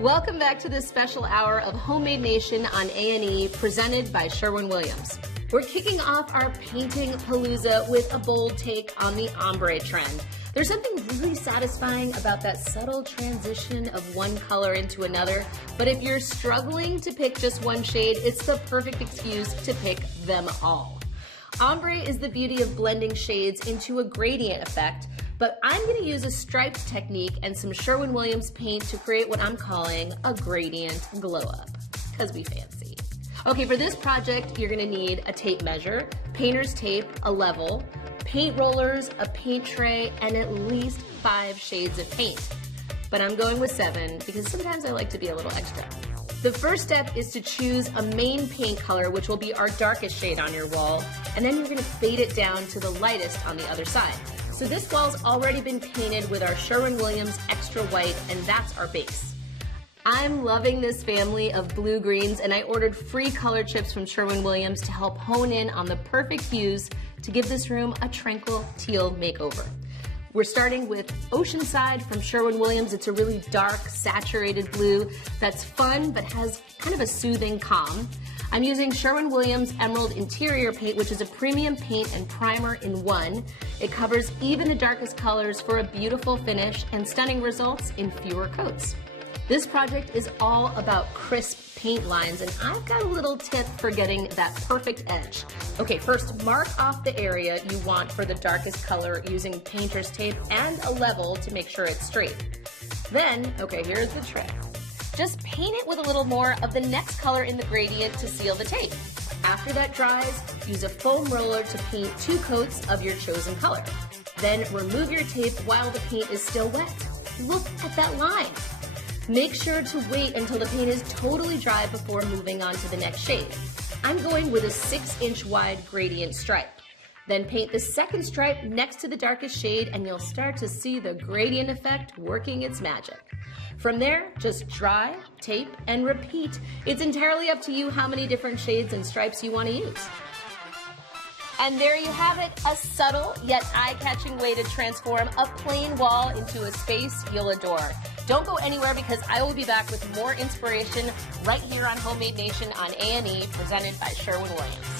Welcome back to this special hour of Homemade Nation on A&E, presented by Sherwin Williams. We're kicking off our painting palooza with a bold take on the ombre trend. There's something really satisfying about that subtle transition of one color into another, but if you're struggling to pick just one shade, it's the perfect excuse to pick them all. Ombre is the beauty of blending shades into a gradient effect, but I'm going to use a striped technique and some Sherwin Williams paint to create what I'm calling a gradient glow up, because we fancy. Okay, for this project, you're going to need a tape measure, painter's tape, a level, paint rollers, a paint tray, and at least 5 shades of paint. But I'm going with 7 because sometimes I like to be a little extra. The first step is to choose a main paint color, which will be our darkest shade on your wall, and then you're going to fade it down to the lightest on the other side. So this wall's already been painted with our Sherwin-Williams Extra White, and that's our base. I'm loving this family of blue-greens, and I ordered free color chips from Sherwin-Williams to help hone in on the perfect hues to give this room a tranquil teal makeover. We're starting with Oceanside from Sherwin-Williams. It's a really dark, saturated blue that's fun but has kind of a soothing calm. I'm using Sherwin-Williams Emerald Interior Paint, which is a premium paint and primer in one. It covers even the darkest colors for a beautiful finish and stunning results in fewer coats. This project is all about crisp paint lines, and I've got a little tip for getting that perfect edge. Okay, first mark off the area you want for the darkest color using painter's tape and a level to make sure it's straight. Then, okay, here's the trick. Just paint it with a little more of the next color in the gradient to seal the tape. After that dries, use a foam roller to paint 2 coats of your chosen color. Then remove your tape while the paint is still wet. Look at that line. Make sure to wait until the paint is totally dry before moving on to the next shade. I'm going with a 6-inch wide gradient stripe. Then paint the second stripe next to the darkest shade and you'll start to see the gradient effect working its magic. From there, just dry, tape, and repeat. It's entirely up to you how many different shades and stripes you want to use. And there you have it, a subtle yet eye-catching way to transform a plain wall into a space you'll adore. Don't go anywhere because I will be back with more inspiration right here on Homemade Nation on A&E, presented by Sherwin Williams.